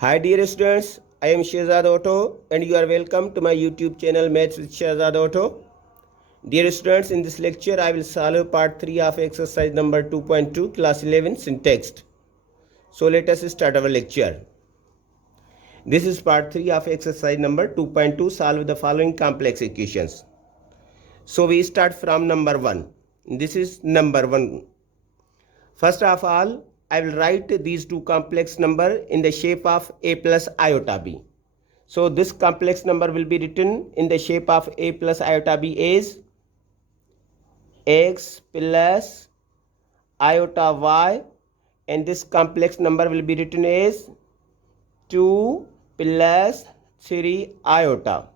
Hi dear students, I am Shehzad Auto and you are welcome to my YouTube channel Maths with Shehzad Auto. Dear students, in this lecture I will solve part 3 of exercise number 2.2 class 11 syntax. So let us start our lecture. This is part 3 of exercise number 2.2, solve the following complex equations. So we start from number 1. This is number 1. First of all, I will write these two complex number in the shape of a plus iota b. So this complex number will be written in the shape of a plus iota b as x plus iota y, and this complex number will be written as 2 plus 3 iota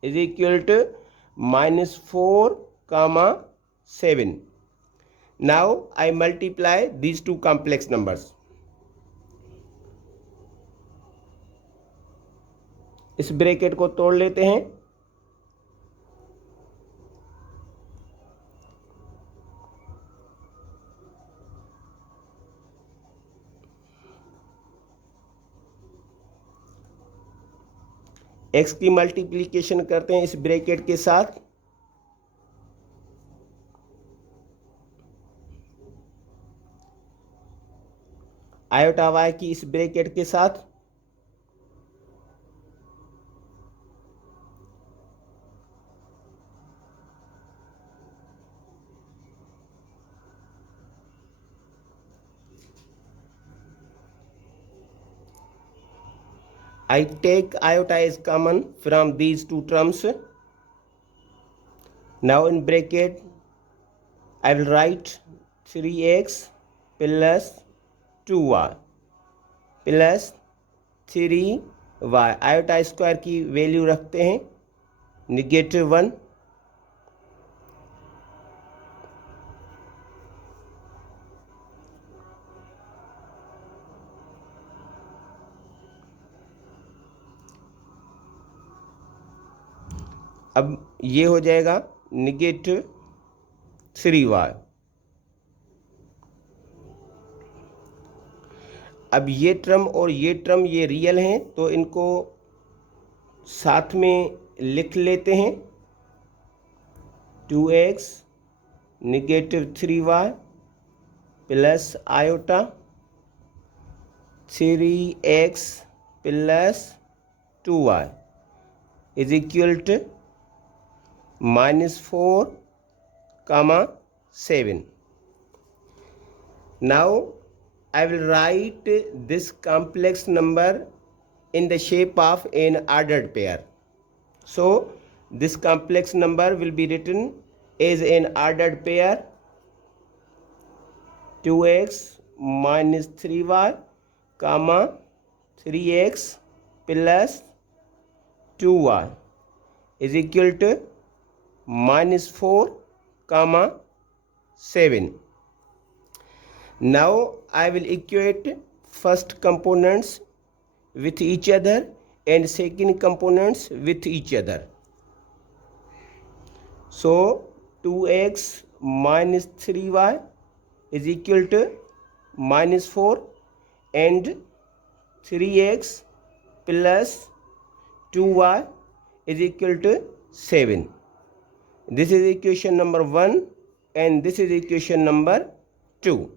is equal to minus 4 comma 7. Now I multiply these two complex numbers. इस bracket को तोड़ लेते हैं. x की multiplication करते हैं इस bracket के साथ. आयोटा y की इस ब्रैकेट के साथ. I take iota as common from these two terms. Now in bracket I will write 3x plus 2y plus 3y. Iota square की वैल्यू रखते हैं -1. अब ये हो जाएगा -3y. अब ये टर्म और ये टर्म ये रियल हैं तो इनको साथ में लिख लेते हैं. 2x -3y plus iota 3x plus 2y is equal to -4 comma 7. Now I will write this complex number in the shape of an ordered pair. So this complex number will be written as an ordered pair 2x minus 3y comma 3x plus 2y is equal to -4 comma 7. Now I will equate first components with each other and second components with each other. So 2x minus 3y is equal to -4 and 3x plus 2y is equal to 7. This is equation number 1 and this is equation number 2.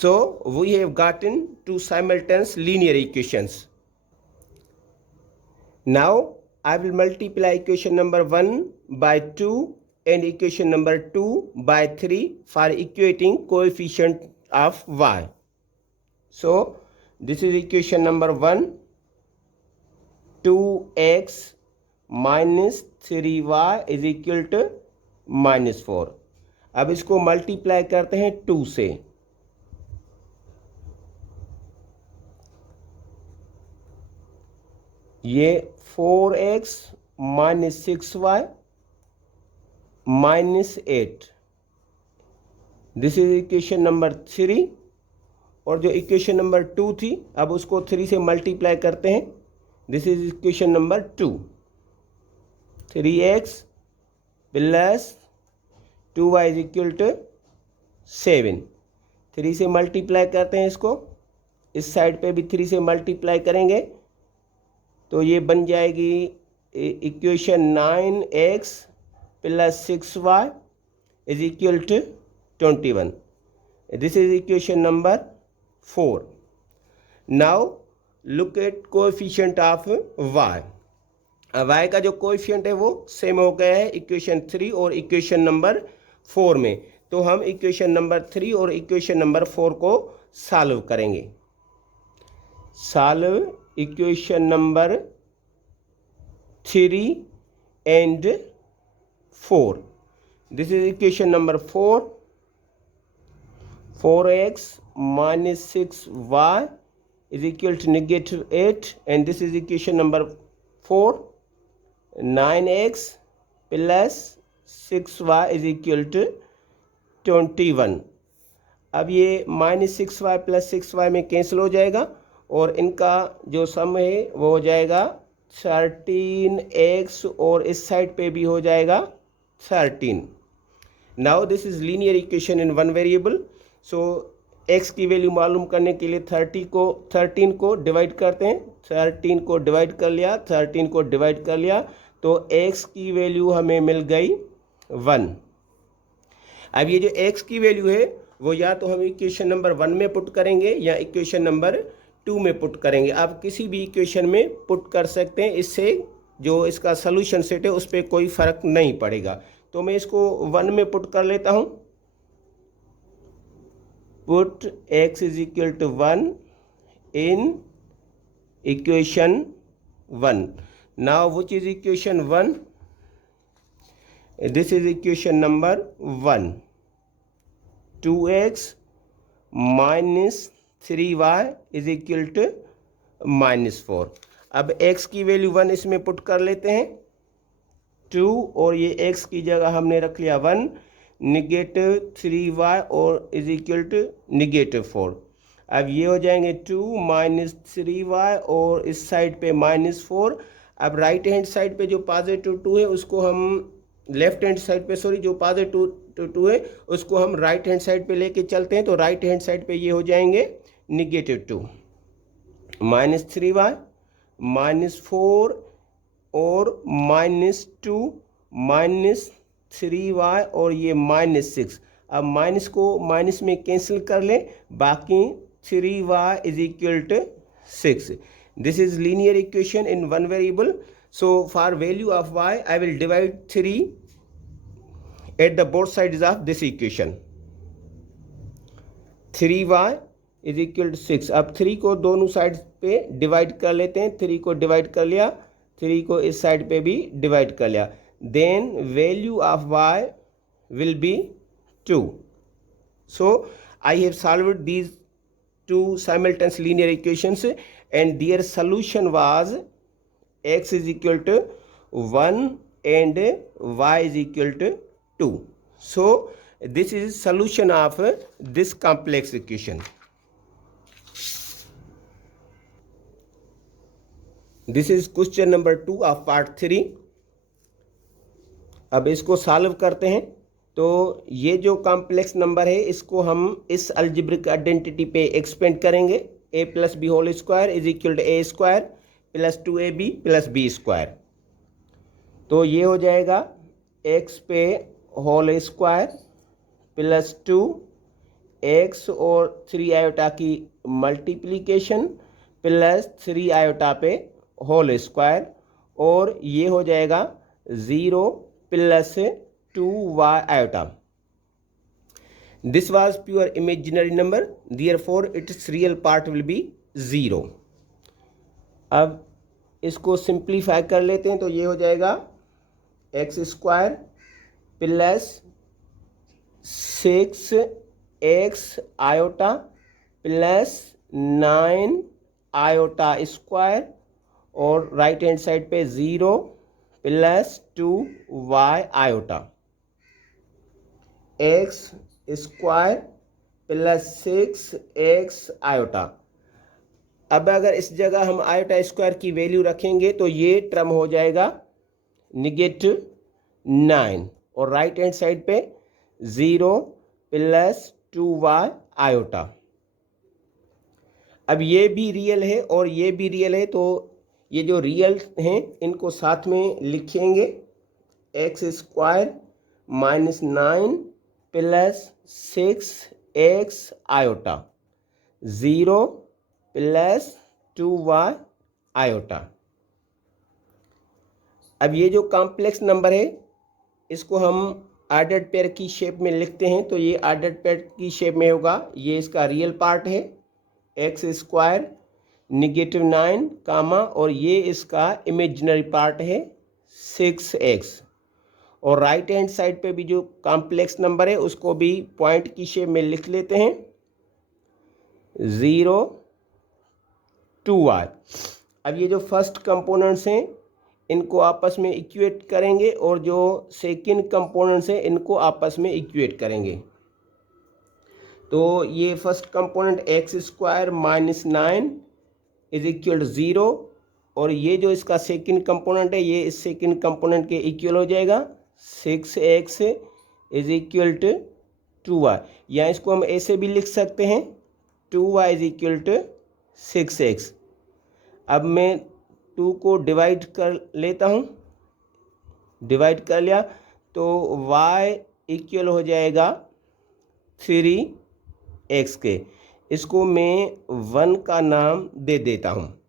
So we have gotten two simultaneous linear equations. Now I will multiply equation number 1 by 2 and equation number 2 by 3 for equating coefficient of y. So this is equation number 1, 2x minus 3y is equal to -4. अब इसको multiply करते हैं 2 से. ये 4x minus 6y minus 8. This is equation number 3. और जो equation number 2 थी अब उसको 3 से मल्टीप्लाई करते हैं. This is equation number 2. 3x plus 2y is equal to 7. 3 से मल्टीप्लाई करते हैं इसको इस साइड पे भी 3 से मल्टीप्लाई करेंगे तो ये बन जाएगी equation 9x plus 6y is equal to 21. This is equation number 4. Now look at coefficient of y. y का जो कोएफिशिएंट है वो सेम हो गया है इक्वेशन 3 और इक्वेशन नंबर 4 में। तो हम इक्वेशन नंबर 3 और इक्वेशन नंबर 4 को सॉल्व करेंगे। Solve equation number 3 and 4. This is equation number 4. 4x minus 6y is equal to negative 8, and this is equation number 4. 9x plus 6y is equal to 21. अब ये -6y plus 6y में cancel हो जाएगा और इनका जो सम है वो हो जाएगा 13x और इस साइड पे भी हो जाएगा 13. Now this is linear equation in one variable. So x की वैल्यू मालूम करने के लिए 13 को डिवाइड करते हैं. 13 को डिवाइड कर लिया, 13 को डिवाइड कर लिया तो x की वैल्यू हमें मिल गई 1. अब ये जो x की वैल्यू है वो या तो हम इक्वेशन नंबर 1 में पुट करेंगे या इक्वेशन नंबर 2 में पुट करेंगे. आप किसी भी इक्वेशन में पुट कर सकते हैं, इससे जो इसका सोल्यूशन सेट है उस पर कोई फ़र्क नहीं पड़ेगा. तो मैं इसको 1 में पुट कर लेता हूँ. Put x is equal to 1 in equation 1. Now which is equation 1? This is equation number 1. 2x minus 3y is equal to -4. अब x की वैल्यू 1 इसमें पुट कर लेते हैं. 2 और ये x की जगह हमने रख लिया 1. निगेटिव 3y और इज इक्वल टू -4. अब ये हो जाएंगे 2 माइनस 3y और इस साइड पे -4. अब राइट हैंड साइड पे जो पॉजिटिव 2 है उसको हम लेफ्ट हैंड साइड पे जो पॉजिटिव 2 है उसको हम राइट हैंड साइड पे लेके चलते हैं. तो राइट हैंड साइड पे ये हो जाएंगे -2 -3y -4 और -2 -3y और ये -6. अब माइनस को माइनस में कैंसिल कर लें, बाकी 3y is equal to 6. This is linear equation in one variable. So for value of y I will divide 3 at the both sides of this equation. 3y is equal to 6. अब 3 को दोनों side पे divide कर लेते हैं. 3 को divide कर लिया, 3 को इस साइड पे भी डिवाइड कर लिया. Then value of y will be 2. So I have solved these two simultaneous linear equations and their solution was x is equal to 1 and y is equal to 2. So this is solution of this complex equation. This is question number 2 of part 3. अब इसको solve करते हैं. तो ये जो complex number है इसको हम इस अलजेब्रिक आइडेंटिटी पे एक्सपेंड करेंगे. a plus b whole square is equal to a square plus 2ab plus b square. तो ये हो जाएगा x पे होल स्क्वायर प्लस 2x और 3 आयोटा की मल्टीप्लीकेशन प्लस 3 आयोटा पे होल स्क्वायर और ये हो जाएगा 0 plus 2y iota. This was pure imaginary number, therefore its real part will be 0. अब इसको सिंप्लीफाई कर लेते हैं तो ये हो जाएगा x square plus 6x iota plus 9 iota square और राइट हैंड साइड पे 0 plus 2y iota. x square plus 6x iota. अब अगर इस जगह हम आयोटा स्क्वायर की वैल्यू रखेंगे तो ये टर्म हो जाएगा -9 और राइट हैंड साइड पे 0 प्लस 2y आयोटा. अब ये भी रियल है और ये भी रियल है, तो ये जो रियल हैं इनको साथ में लिखेंगे। X square minus 9 plus 6x iota 0 plus 2y iota. अब ये जो कॉम्प्लेक्स नंबर है इसको हम ऑर्डर्ड पेयर की शेप में लिखते हैं, तो ये ऑर्डर्ड पेयर की शेप में होगा। ये इसका रियल पार्ट है एक्स स्क्वायर -9 कामा, और ये इसका इमेजिनरी पार्ट है 6x। और राइट हैंड साइड पे भी जो कॉम्प्लेक्स नंबर है उसको भी पॉइंट की शेप में लिख लेते हैं 0 2y। अब ये जो फर्स्ट कंपोनेंट्स हैं इनको आपस में इक्वेट करेंगे और जो सेकंड कंपोनेंट्स हैं इनको आपस में इक्वेट करेंगे। तो ये first component x square minus 9 is equal to 0, और ये जो इसका सेकंड कंपोनेंट है ये इस सेकंड कंपोनेंट के इक्वल हो जाएगा 6x is equal to 2y, या इसको हम ऐसे भी लिख सकते हैं 2y is equal to 6x। अब मैं 2 को डिवाइड कर लेता हूँ, डिवाइड कर लिया तो y इक्वल हो जाएगा 3x के। इसको मैं 1 का नाम दे देता हूँ।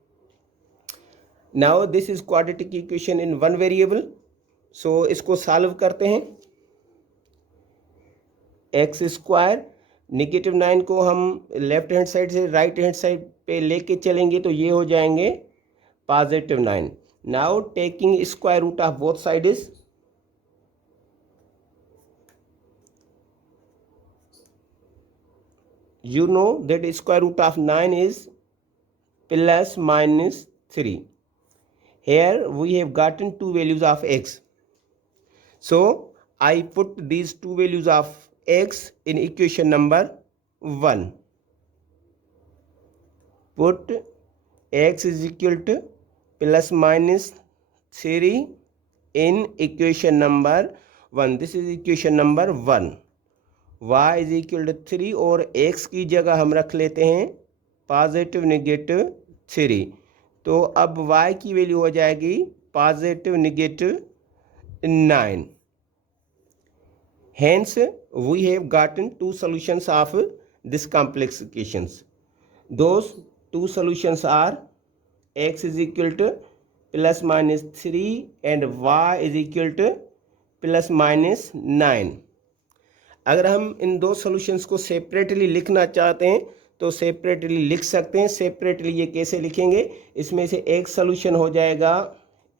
Now this is quadratic equation in 1 variable, so इसको सॉल्व करते हैं। एक्स स्क्वायर -9 को हम लेफ्ट हैंड साइड से राइट हैंड साइड पे लेके चलेंगे तो ये हो जाएंगे +9। Now taking square root of both sides, you know that square root of 9 is ±3. Here we have gotten two values of x, so I put these two values of x in equation number 1. Put x is equal to ±3 in equation number 1. This is equation number 1. y is equal to 3 और x की जगह हम रख लेते हैं +-3। तो अब y की वैल्यू हो जाएगी +-9। Hence we have gotten two solutions of this complex equations. Those two solutions are x is equal to +-3 and y is equal to +-9। अगर हम इन दो सॉल्यूशंस को सेपरेटली लिखना चाहते हैं तो सेपरेटली लिख सकते हैं। सेपरेटली ये कैसे लिखेंगे, इसमें से एक सॉल्यूशन हो जाएगा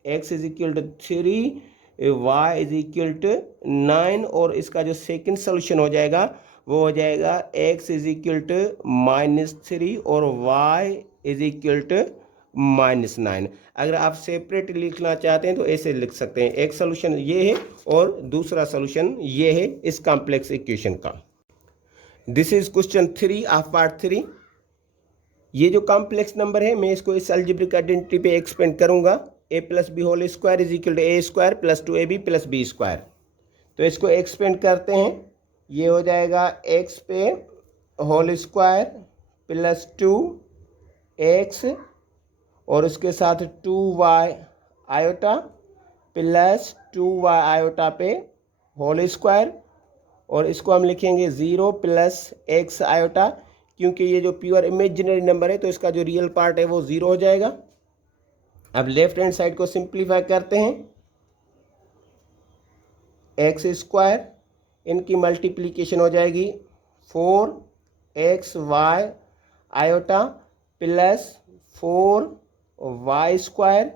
x is equal to 3 y is equal to 9, और इसका जो सेकंड सॉल्यूशन हो जाएगा वो हो जाएगा x इज इक्वल टू -3 और y इज इक्वल टू -9। अगर आप सेपरेट लिखना चाहते हैं तो ऐसे लिख सकते हैं, एक सॉल्यूशन ये है और दूसरा सॉल्यूशन ये है इस कॉम्प्लेक्स इक्वेशन का। This is question 3 of part 3। ये जो कॉम्प्लेक्स नंबर है मैं इसको इस अलजेब्रिक आइडेंटिटी पे एक्सपेंड करूंगा। a + b whole square is equal to a² + 2ab + b²। तो इसको एक्सपेंड करते हैं, ये हो जाएगा x पे होल स्क्वायर +2x और उसके साथ 2y आयोटा +2y आयोटा पे होल स्क्वायर, और इसको हम लिखेंगे 0 + x आयोटा, क्योंकि ये जो प्योर इमेजिनरी नंबर है तो इसका जो रियल पार्ट है वो 0 हो जाएगा। अब लेफ्ट हैंड साइड को सिंप्लीफाई करते हैं, x², इनकी मल्टीप्लिकेशन हो जाएगी 4xy iota +4y²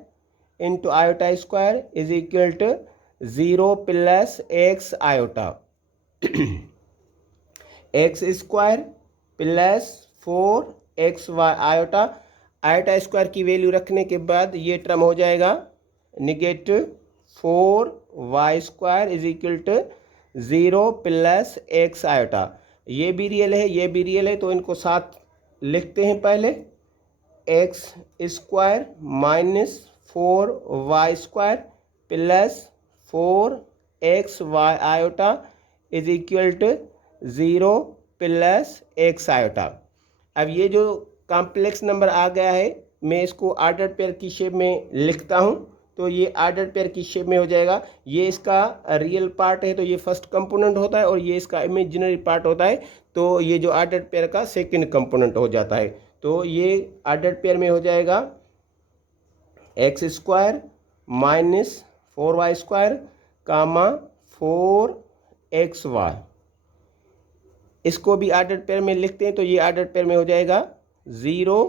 into iota square is equal to 0 + x iota. x² +4xy iota, iota square की वैल्यू रखने के बाद ये टर्म हो जाएगा -4y² is equal to 0 + x iota. ये भी रियल है, ये भी रियल है, तो इनको साथ लिखते हैं। पहले x² -4y² +4xy iota is equal to 0 + x iota. अब ये जो कॉम्प्लेक्स नंबर आ गया है, मैं इसको ऑर्डर पेयर की शेप में लिखता हूँ। तो ये ऑर्डर पेयर की शेप में हो जाएगा। ये इसका रियल पार्ट है तो ये फर्स्ट कंपोनेंट होता है, और ये इसका इमेजिनरी पार्ट होता है। तो ये जो ऑर्डर पेयर का सेकंड कंपोनेंट हो जाता है। तो ये ऑर्डर पेयर में हो जाएगा एक्स स्क्वायर माइनस 4y² कामा 4xy। इसको भी ऑर्डर पेयर में लिखते हैं तो ये ऑर्डर पेयर में हो जाएगा 0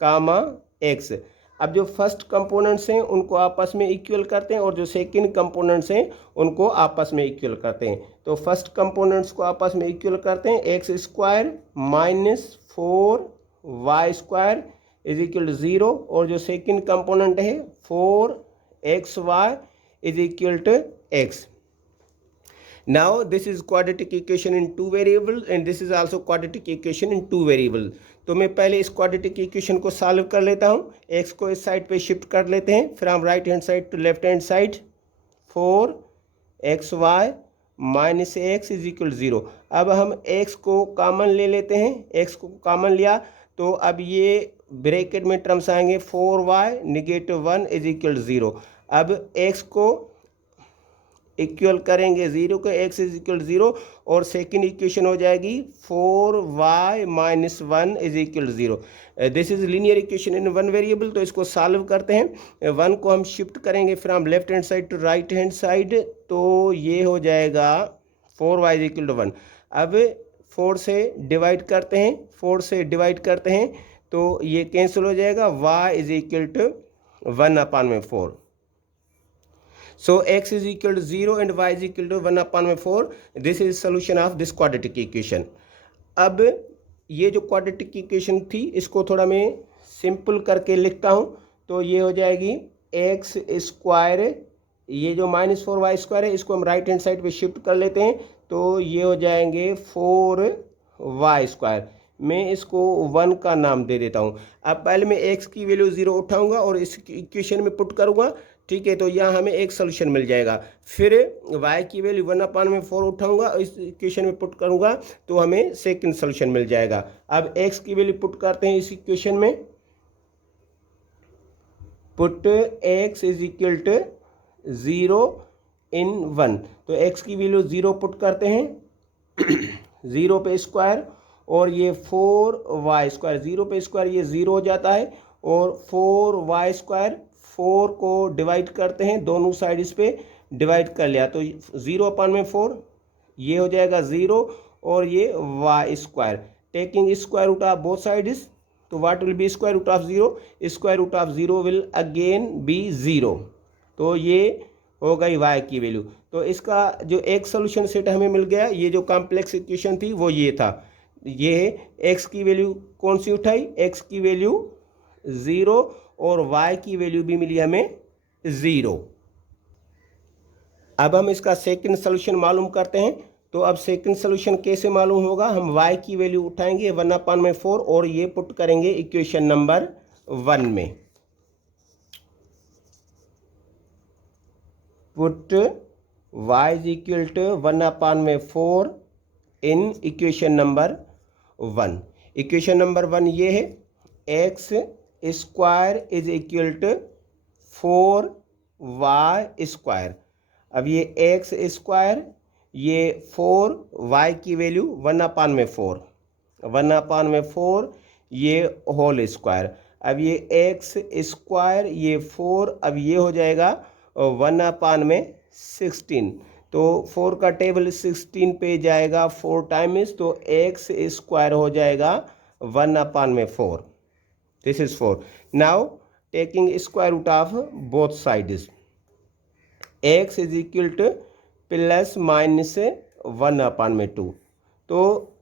कामा x। अब जो फर्स्ट कंपोनेंट्स हैं उनको आपस में इक्वल करते हैं, और जो सेकंड कंपोनेंट्स हैं उनको आपस में इक्वल करते हैं। तो फर्स्ट कंपोनेंट्स को आपस में इक्वल करते हैं, x² minus 4y² is equal to 0, और जो सेकंड कंपोनेंट है 4xy is equal to x। Now this is quadratic equation in two variables and this is also quadratic equation in two variables। तो मैं पहले इस quadratic equation को solve कर लेता हूँ। x को इस साइड पे शिफ्ट कर लेते हैं, from right hand side to left hand side. 4xy minus x is equal 0। अब हम x को कॉमन ले लेते हैं, x को कॉमन लिया तो अब ये ब्रैकेट में टर्म्स आएंगे 4y नेगेटिव 1 इज इक्वल 0। अब x को इक्वल करेंगे 0 को, x इज इक्वल 0, और सेकेंड इक्वेशन हो जाएगी 4y minus 1 is equal 0। This is linear equation in one variable. तो इसको सॉल्व करते हैं। 1 को हम शिफ्ट करेंगे from left hand side to right hand side, तो ये हो जाएगा 4y इज इक्वल टू 1। अब 4 से डिवाइड करते हैं, 4 से डिवाइड करते हैं तो ये कैंसिल हो जाएगा, y is equal to 1/4। So x is equal to 0 and y is equal to 1/4. This is solution of this quadratic equation. अब ये जो quadratic equation थी इसको थोड़ा मैं सिंपल करके लिखता हूँ। तो ये हो जाएगी x², ये जो -4y² है इसको हम राइट हैंड साइड पे शिफ्ट कर लेते हैं, तो ये हो जाएंगे 4y²। मैं इसको 1 का नाम दे देता हूँ। अब पहले मैं x की वैल्यू 0 उठाऊंगा और इस इक्वेशन में पुट करूँगा, ठीक है। तो यहाँ हमें एक सोल्यूशन मिल जाएगा। फिर y की वैल्यू 1/4 उठाऊंगा, इस इक्वेशन में पुट करूँगा तो हमें सेकंड सोल्यूशन मिल जाएगा। अब x की वैल्यू पुट करते हैं इस इक्वेशन में, put x is equal to 0 in 1। तो x की वैल्यू 0 पुट करते हैं 0 पे स्क्वायर, और ये 4y², 0 पे स्क्वायर ये 0 हो जाता है, और 4y², 4 को डिवाइड करते हैं दोनों साइड, इस पे डिवाइड कर लिया तो 0/4 ये हो जाएगा 0, और ये y²। Taking square root of both sides, तो what will be square root of 0? Square root of 0 will again be 0। तो ये हो गई y की वैल्यू। तो इसका जो एक सोल्यूशन सेट हमें मिल गया, ये जो कॉम्प्लेक्स इक्वेशन थी वो ये था। ये x की वैल्यू कौन सी उठाई? x की वैल्यू 0 और y की वैल्यू भी मिली हमें 0। अब हम इसका सेकंड सोल्यूशन मालूम करते हैं। तो अब सेकंड सोल्यूशन कैसे मालूम होगा? हम y की वैल्यू उठाएंगे 1/4 और ये पुट करेंगे इक्वेशन नंबर 1 में। Put y is equal to 1/4 in equation number 1। Equation number 1 ये है, x² is equal to 4y²। अब ये x², ये 4y की वैल्यू 1/4, 1/4 ये होल स्क्वायर। अब ये x², ये 4, अब ये हो जाएगा 1/16। तो 4 का टेबल 16 पे जाएगा 4 टाइम्स, तो x² हो जाएगा 1/4। This is 4। Now taking square root of both sides, x is equal to ±1/2। तो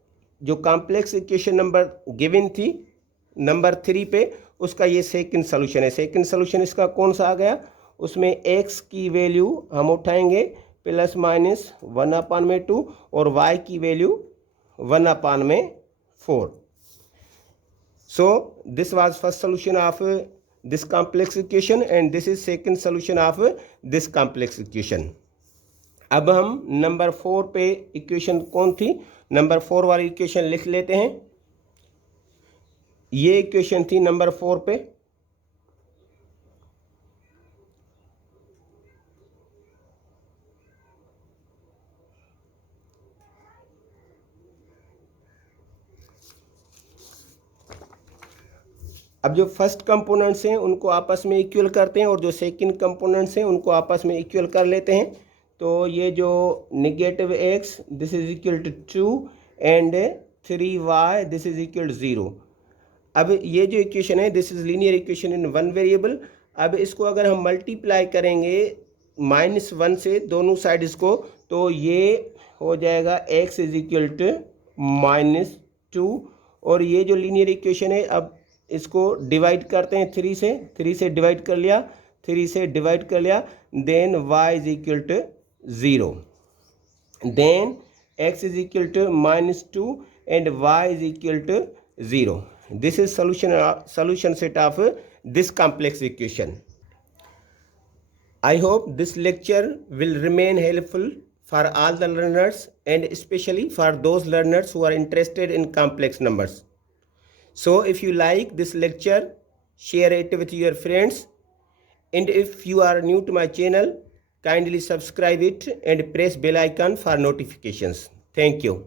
जो कॉम्प्लेक्स इक्वेशन नंबर गिवन थी नंबर 3 पे, उसका ये सेकंड सोल्यूशन है। सेकंड सोल्यूशन इसका कौन सा आ गया? उसमें x की वैल्यू हम उठाएंगे ±1/2 और y की value 1/4। So this was first solution of this complex equation and this is second solution of this complex equation। अब हम नंबर 4 पे इक्वेशन कौन थी? नंबर 4 वाली इक्वेशन लिख लेते हैं। ये इक्वेशन थी नंबर 4 पे। अब जो फर्स्ट कंपोनेंट्स हैं उनको आपस में इक्वल करते हैं और जो सेकंड कंपोनेंट्स हैं उनको आपस में इक्वल कर लेते हैं। तो ये जो negative x this is equal to 2 and 3y this is equal 0। अब ये जो इक्वेशन है this is linear equation in one variable. अब इसको अगर हम मल्टीप्लाई करेंगे -1 से दोनों साइड्स को तो ये हो जाएगा x इज इक्वल टू -2। और ये जो लीनियर इक्वेशन है अब इसको डिवाइड करते हैं 3 से डिवाइड कर लिया, 3 से डिवाइड कर लिया, then y is equal to 0, then x is equal to -2 and y is equal to 0. This is solution set of this complex equation. I hope this lecture will remain helpful for all the learners and especially for those learners who are interested in complex numbers. So if you like this lecture, share it with your friends, and if you are new to my channel, kindly subscribe it and press bell icon for notifications. Thank you.